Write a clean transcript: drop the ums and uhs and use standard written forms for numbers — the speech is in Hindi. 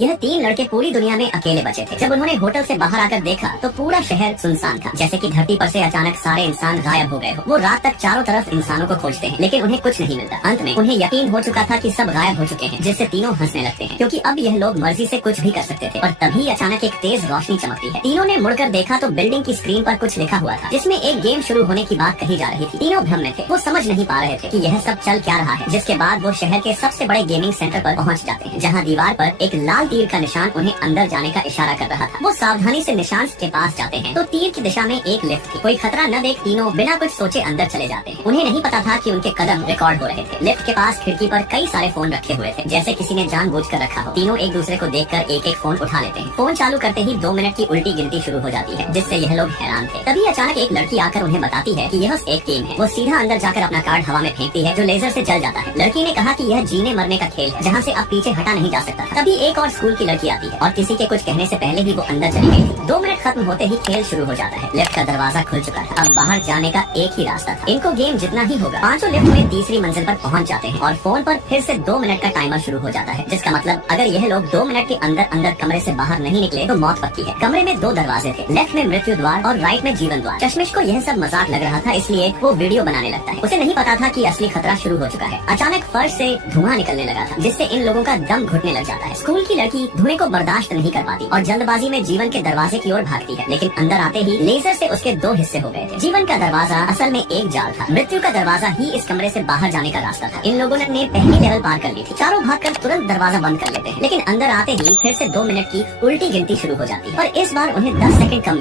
यह तीन लड़के पूरी दुनिया में अकेले बचे थे। जब उन्होंने होटल से बाहर आकर देखा तो पूरा शहर सुनसान था, जैसे कि धरती पर से अचानक सारे इंसान गायब हो गए हो। वो रात तक चारों तरफ इंसानों को खोजते हैं, लेकिन उन्हें कुछ नहीं मिलता। अंत में उन्हें यकीन हो चुका था कि सब गायब हो चुके हैं, जिससे तीनों हंसने लगते हैं, क्योंकि अब यह लोग मर्जी से कुछ भी कर सकते थे। और तभी अचानक एक तेज रोशनी चमकती है। तीनों ने मुड़कर देखा तो बिल्डिंग की स्क्रीन पर कुछ लिखा हुआ था, जिसमें एक गेम शुरू होने की बात कही जा रही थी। तीनों भ्रम में थे, वो समझ नहीं पा रहे थे कि यह सब चल क्या रहा है। जिसके बाद वो शहर के सबसे बड़े गेमिंग सेंटर पर पहुंच जाते हैं, जहां दीवार पर एक लाल तीर का निशान उन्हें अंदर जाने का इशारा कर रहा था। वो सावधानी से निशान के पास जाते हैं तो तीर की दिशा में एक लिफ्ट थी। कोई खतरा न देख तीनों बिना कुछ सोचे अंदर चले जाते हैं। उन्हें नहीं पता था कि उनके कदम रिकॉर्ड हो रहे थे। लिफ्ट के पास खिड़की पर कई सारे फोन रखे हुए थे, जैसे किसी ने जानबूझकर रखा हो। तीनों एक दूसरे को देखकर एक एक फोन उठा लेते हैं। फोन चालू करते ही 2 मिनट की उल्टी गिनती शुरू हो जाती है, जिससे यह लोग हैरान थे। तभी अचानक एक लड़की आकर उन्हें बताती है कि यह एक गेम है। वो सीधा अंदर जाकर अपना कार्ड हवा में फेंकती है, जो लेजर से जल जाता है। लड़की ने कहा कि यह जीने मरने का खेल है, जहाँ से अब पीछे हटा नहीं जा सकता था। तभी एक और स्कूल की लड़की आती है और किसी के कुछ कहने से पहले ही वो अंदर चली गई थी। 2 मिनट खत्म होते ही खेल शुरू हो जाता है। लिफ्ट का दरवाजा खुल चुका है। अब बाहर जाने का एक ही रास्ता था। इनको गेम जितना ही होगा। पांचों लिफ्ट में तीसरी मंजिल पर पहुंच जाते हैं और फोन पर फिर से 2 मिनट का टाइमर शुरू हो जाता है, जिसका मतलब अगर यह लोग 2 मिनट के अंदर कमरे से बाहर नहीं निकले तो मौत पक्की है। कमरे में 2 दरवाजे थे, लेफ्ट में मृत्यु द्वार और राइट में जीवन द्वार। चश्मिश को यह सब मजाक लग रहा था, इसलिए वो वीडियो बनाने लगता है। उसे नहीं पता था कि असली खतरा शुरू हो चुका है। अचानक फर्श से धुआं निकलने लगा था, जिससे इन लोगों का दम घुटने लग जाता है। स्कूल की लड़की धुएं को बर्दाश्त नहीं कर पाती और जल्दबाजी में जीवन के दरवाजे की ओर भागती है, लेकिन अंदर आते ही लेजर से उसके 2 हिस्से हो गए थे। जीवन का दरवाजा असल में एक जाल था। मृत्यु का दरवाजा ही इस कमरे से बाहर जाने का रास्ता था। इन लोगों ने पहली लेवल पार कर ली थी। चारों भागकर तुरंत दरवाजा बंद कर लेते हैं, लेकिन अंदर आते ही फिर से 2 मिनट की उल्टी गिनती शुरू हो जाती है और इस बार उन्हें 10 सेकंड कम